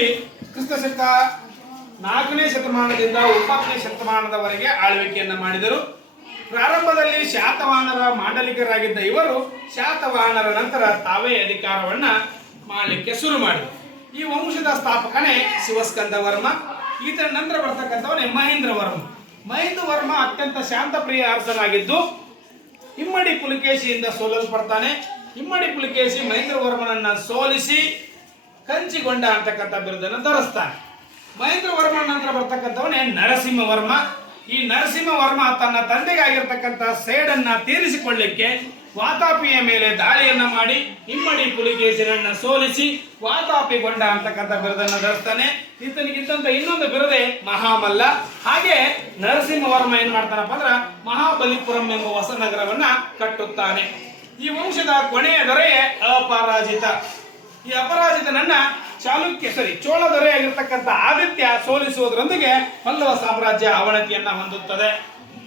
ಇಲ್ಲಿ ಕ್ರಿಸ್ತ ಶಕ ನಾಲ್ಕನೇ ಶತಮಾನದಿಂದ ಒಂಬತ್ತನೇ ಶತಮಾನದವರೆಗೆ ಆಳ್ವಿಕೆಯನ್ನು ಮಾಡಿದರು. ಪ್ರಾರಂಭದಲ್ಲಿ ಶಾತವಾಹನರ ಮಾಂಡಲಿಕರಾಗಿದ್ದ ಇವರು ಶಾತವಾಹನರ ನಂತರ ತಾವೇ ಅಧಿಕಾರವನ್ನ ಮಾಡಲಿಕ್ಕೆ ಶುರು ಮಾಡಿದರು. ಈ ವಂಶದ ಸ್ಥಾಪಕನೇ ಶಿವಸ್ಕಂದ ವರ್ಮ ಈತನ ನಂತರ ಬರ್ತಕ್ಕಂಥವನೇ ಮಹೇಂದ್ರ ವರ್ಮ. ಮಹೇಂದ್ರ ವರ್ಮ ಅತ್ಯಂತ ಶಾಂತಪ್ರಿಯ ಅರಸನಾಗಿದ್ದು, ಇಮ್ಮಡಿ ಪುಲಿಕೇಶಿಯಿಂದ ಸೋಲಲ್ಪಡ್ತಾನೆ. ಇಮ್ಮಡಿ ಪುಲಿಕೇಶಿ ಮಹೇಂದ್ರ ವರ್ಮನನ್ನ ಸೋಲಿಸಿ ಕಂಚಿಗೊಂಡ ಅಂತಕ್ಕಂಥ ಬಿರುದನ್ನು ಧರಿಸ್ತಾನೆ. ಮಹೇಂದ್ರ ವರ್ಮ ನಂತರ ಬರ್ತಕ್ಕಂಥವನೇ ನರಸಿಂಹವರ್ಮ. ಈ ನರಸಿಂಹವರ್ಮ ತನ್ನ ತಂದೆಗಾಗಿರ್ತಕ್ಕಂಥ ಸೇಡನ್ನ ತೀರಿಸಿಕೊಳ್ಳಿಕ್ಕೆ ವಾತಾಪಿಯ ಮೇಲೆ ದಾಳಿಯನ್ನ ಮಾಡಿ, ಇಮ್ಮಡಿ ಪುಲಿಕೇಶನನ್ನ ಸೋಲಿಸಿ ವಾತಾಪಿಗೊಂಡ ಅಂತಕ್ಕಂಥ ಬಿರುದನ್ನು ಧರಿಸ್ತಾನೆ. ಈತನಿಗಿದ್ದಂತ ಇನ್ನೊಂದು ಬಿರುದೆ ಮಹಾಮಲ್ಲ. ಹಾಗೆ ನರಸಿಂಹವರ್ಮ ಏನ್ ಮಾಡ್ತಾನಪ್ಪ ಅಂದ್ರ ಮಹಾಬಲಿಪುರಂ ಎಂಬ ಹೊಸ ನಗರವನ್ನ ಕಟ್ಟುತ್ತಾನೆ. ಈ ವಂಶದ ಕೊನೆಯ ದೊರೆಯೇ ಅಪರಾಜಿತ. ಈ ಅಪರಾಜಿತನನ್ನ ಚಾಲುಕ್ಯ ಸರಿ ಚೋಳ ದೊರೆಯಾಗಿರ್ತಕ್ಕಂಥ ಆದಿತ್ಯ ಸೋಲಿಸುವುದರೊಂದಿಗೆ ಪಲ್ಲವ ಸಾಮ್ರಾಜ್ಯ ಅವನತಿಯನ್ನ ಹೊಂದುತ್ತದೆ.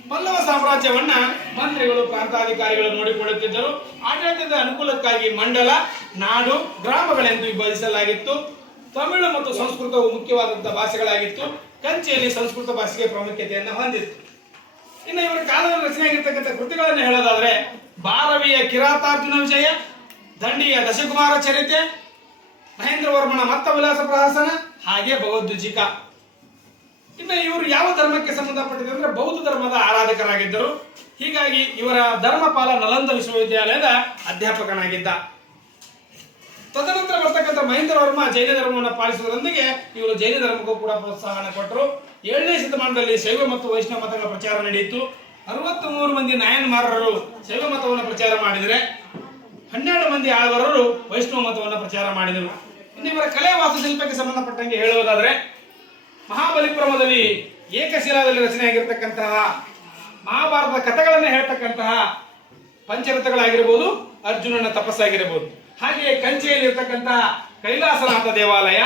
ಪಲ್ಲವ ಸಾಮ್ರಾಜ್ಯವನ್ನ ಮಂತ್ರಿಗಳು, ಪ್ರಾಂತಾಧಿಕಾರಿಗಳು ನೋಡಿಕೊಳ್ಳುತ್ತಿದ್ದರು. ಆಡಳಿತದ ಅನುಕೂಲಕ್ಕಾಗಿ ಮಂಡಲ, ನಾಡು, ಗ್ರಾಮಗಳೆಂದು ವಿಭಜಿಸಲಾಗಿತ್ತು. ತಮಿಳು ಮತ್ತು ಸಂಸ್ಕೃತವು ಮುಖ್ಯವಾದಂತಹ ಭಾಷೆಗಳಾಗಿತ್ತು. ಕಂಚಿಯಲ್ಲಿ ಸಂಸ್ಕೃತ ಭಾಷೆಗೆ ಪ್ರಾಮುಖ್ಯತೆಯನ್ನು ಹೊಂದಿತ್ತು. ಇನ್ನು ಇವರ ಕಾಲದ ರಚನೆ ಆಗಿರ್ತಕ್ಕಂಥ ಕೃತಿಗಳನ್ನು ಹೇಳೋದಾದ್ರೆ ಬಾರವಿಯ ಕಿರಾತಾರ್ಜುನ ವಿಜಯ, ದಂಡಿಯ ದಶಕುಮಾರ ಚರಿತೆ ಮಹೇಂದ್ರ ವರ್ಮನ ಮತ್ತ ವಿಲಾಸ ಪ್ರಹಸನ? ಹಾಗೆ ಭಗವದ್ವಿಜಿಕ ಇನ್ನು ಇವರು ಯಾವ ಧರ್ಮಕ್ಕೆ ಸಂಬಂಧಪಟ್ಟಿದೆ ಅಂದ್ರೆ ಬೌದ್ಧ ಧರ್ಮದ ಆರಾಧಕರಾಗಿದ್ದರು. ಹೀಗಾಗಿ ಇವರ ಧರ್ಮಪಾಲ ನಲಂದ ವಿಶ್ವವಿದ್ಯಾಲಯದ ಅಧ್ಯಾಪಕನಾಗಿದ್ದ. ತದನಂತರ ಬರ್ತಕ್ಕಂಥ ಮಹೇಂದ್ರ ವರ್ಮ ಜೈನ ಧರ್ಮವನ್ನು ಪಾಲಿಸುವುದರೊಂದಿಗೆ ಇವರು ಜೈನ ಧರ್ಮಕ್ಕೂ ಕೂಡ ಪ್ರೋತ್ಸಾಹನ ಕೊಟ್ಟರು. ಏಳನೇ ಶತಮಾನದಲ್ಲಿ ಶೈವ ಮತ್ತು ವೈಷ್ಣವ ಮತಗಳ ಪ್ರಚಾರ ನಡೆಯಿತು. ಅರವತ್ತ್ ಮೂರು ಮಂದಿ ನಾಯನ್ಮಾರರು ಶೈವ ಮತವನ್ನು ಪ್ರಚಾರ ಮಾಡಿದರೆ ಹನ್ನೆರಡು ಮಂದಿ ಆಳ್ವರರು ವೈಷ್ಣವ ಮತವನ್ನು ಪ್ರಚಾರ ಮಾಡಿದರು. ಇನ್ನು ಇವರ ಕಲೆ ವಾಸ್ತುಶಿಲ್ಪಕ್ಕೆ ಸಂಬಂಧಪಟ್ಟಂಗೆ ಹೇಳುವುದಾದ್ರೆ, ಮಹಾಬಲಿಪುರಮದಲ್ಲಿ ಏಕಶಿಲಾದಲ್ಲಿ ರಚನೆಯಾಗಿರ್ತಕ್ಕಂತಹ ಮಹಾಭಾರತದ ಕಥೆಗಳನ್ನು ಹೇಳ್ತಕ್ಕಂತಹ ಪಂಚರಥಗಳಾಗಿರ್ಬೋದು, ಅರ್ಜುನನ ತಪಸ್ಸಾಗಿರಬಹುದು ಹಾಗೆಯೇ ಕಂಚೆಯಲ್ಲಿ ಇರ್ತಕ್ಕಂತಹ ಕೈಲಾಸನಾಥ ದೇವಾಲಯ,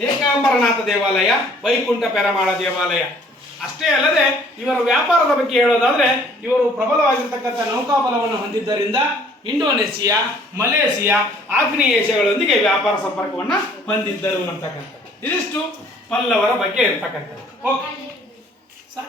ಏಕಾಂಬರನಾಥ ದೇವಾಲಯ, ವೈಕುಂಠ ಪೆರಮಾಳ ದೇವಾಲಯ. ಅಷ್ಟೇ ಅಲ್ಲದೆ, ಇವರ ವ್ಯಾಪಾರದ ಬಗ್ಗೆ ಹೇಳೋದಾದ್ರೆ, ಇವರು ಪ್ರಬಲವಾಗಿರ್ತಕ್ಕಂಥ ನೌಕಾಬಲವನ್ನು ಹೊಂದಿದ್ದರಿಂದ ಇಂಡೋನೇಷಿಯಾ ಮಲೇಷಿಯಾ ಆಗ್ನೇಯ ಏಷ್ಯಾಗಳೊಂದಿಗೆ ವ್ಯಾಪಾರ ಸಂಪರ್ಕವನ್ನು ಹೊಂದಿದ್ದರು ಅಂತಕ್ಕಂಥದ್ದು. ಇದಿಷ್ಟು ಪಲ್ಲವರ ಬಗ್ಗೆ ಇರ್ತಕ್ಕಂಥದ್ದು. ಓಕೆ